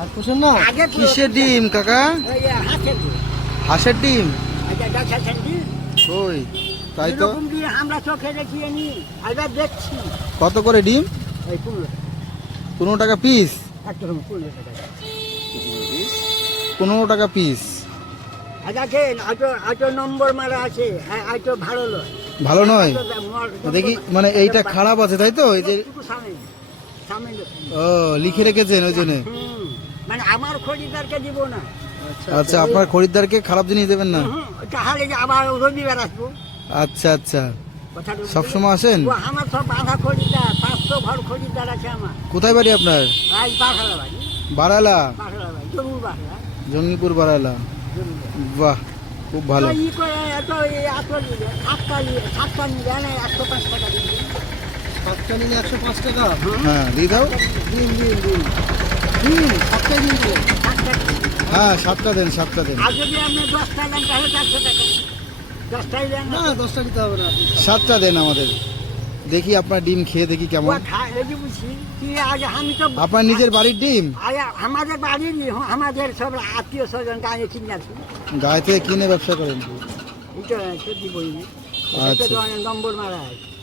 আর পোষেন না? কিসের ডিম কাকা? ডিম। হাঁসের ডিম? কই? তাই তো। আমরা চোখে দেখিয়ে নি এবার দেখছি। কত করে ডিম? পনেরো। টাকা পিস পনেরো টাকা। পিস দেখেন হয়তো হয়তো নম্বর মারা আছে। হ্যাঁ, হয়তো ভালো নয়। ভালো নয়? দেখি মানে এইটা খারাপ আছে তাই তো? এই যে ও লিখে রেখেছেন ওই জন্য মানে আমার খরিদারকে দিব না। আচ্ছা আপনার খরিদ্দারকে খারাপ জিনিস দেবেন না? তাহলে আবার রবিবার আসব। আচ্ছা আচ্ছা। বুঝলেন? সবসময় আসেন? আমার সব বাধা পাঁচশো ঘর আছে আমার। কোথায় বাড়ি আপনার? আজ বাঘালা বাড়ি। বারালা? বাঘালা বাড়ি জরুর বাঘলা জঙ্গিপুর বারালা। জরুর বাহ খুব ভালো। একশো পাঁচ টাকা। হ্যাঁ দিয়ে দাও। দিন দিন দিন। হুম সাতটাই দিন দিন। সাতটা দিন। হ্যাঁ সাতটা দেন সাতটা দেন। আর যদি আপনি দশটা দেন তাহলে চারশো টাকা। দশটাই দেন। না দশটা দিতে হবে না। সাতটা দেন আমাদের। দেখি আপনার ডিম খেয়ে দেখি কেমন। আপনার নিজের বাড়ির ডিম? আমাদের বাড়ির আমাদের সব আত্মীয় স্বজন গায়ে কিনেছি গায়ে থেকে কিনে ব্যবসা করেন। আচ্ছা। নম্বর মারা আছে।